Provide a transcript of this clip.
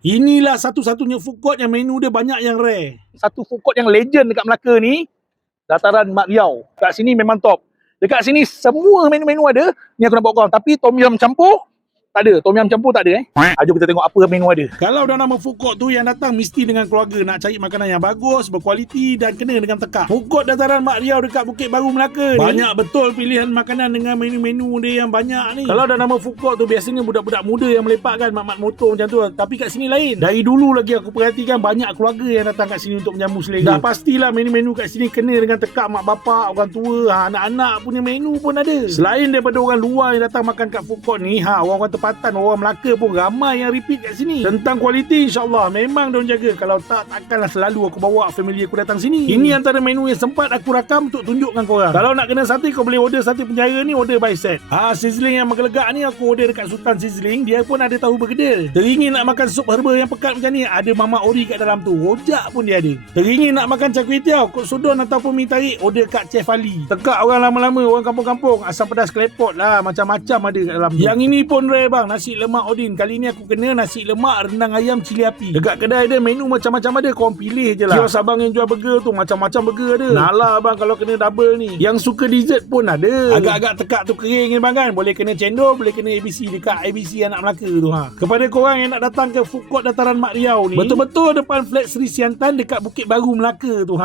Inilah satu-satunya food court yang menu dia banyak yang rare. Satu food court yang legend dekat Melaka ni, Dataran Mak Riau. Kat sini memang top. Dekat sini semua menu-menu ada. Ni aku nak buat korang. Tapi tom yum campur, tak ada. Tom yum campur tak ada. Jom kita tengok apa menu ada. Kalau dah nama food court tu, yang datang mesti dengan keluarga nak cari makanan yang bagus, berkualiti dan kena dengan tekak. Food court Dataran Mak Riau dekat Bukit Baru Melaka ni, banyak betul pilihan makanan dengan menu-menu dia yang banyak ni. Kalau dah nama food court tu, biasanya budak-budak muda yang melepak kan, mat-mat motor macam tu. Tapi kat sini lain. Dari dulu lagi aku perhatikan banyak keluarga yang datang kat sini untuk menjamu selera. Dah pastilah menu-menu kat sini kena dengan tekak mak bapak, orang tua, anak-anak punya menu pun ada. Selain daripada orang luar yang datang makan kat food court ni, orang-orang tempatan, orang Melaka pun ramai yang repeat kat sini. Tentang kualiti, insyaAllah memang diorang jaga. Kalau tak, takkanlah selalu aku bawa family aku datang sini. Ini antara menu yang sempat aku rakam untuk tunjukkan korang. Kalau nak kena sate, kau boleh order sate penjara ni, order by set. Sizzling yang menggelegak ni aku order dekat Sultan Sizzling. Dia pun ada tahu bergedil. Teringin nak makan sup herba yang pekat macam ni, ada Mama Ori kat dalam tu. Rojak pun dia ada. Teringin nak makan char kway teow, kok sodon ataupun mi tarik, order kat Chef Ali. Tekak orang lama-lama, orang kampung-kampung, asam pedas klepot lah, macam-macam ada kat dalam tu. Yang ini pun rare bang, nasi lemak Odin. Kali ni aku kena nasi lemak rendang ayam cili api. Dekat kedai dia menu macam-macam ada, korang pilih je lah. Kios abang yang jual burger tu macam-macam burger ada. Nalah bang kalau kena double ni. Yang suka dessert pun ada. Agak-agak tekak tu kering ni bang kan. Boleh kena cendol, boleh kena ABC dekat ABC Anak Melaka tu Kepada korang yang nak datang ke food court Dataran Mak Riau ni, betul-betul depan flat Sri Siantan dekat Bukit Baru Melaka tu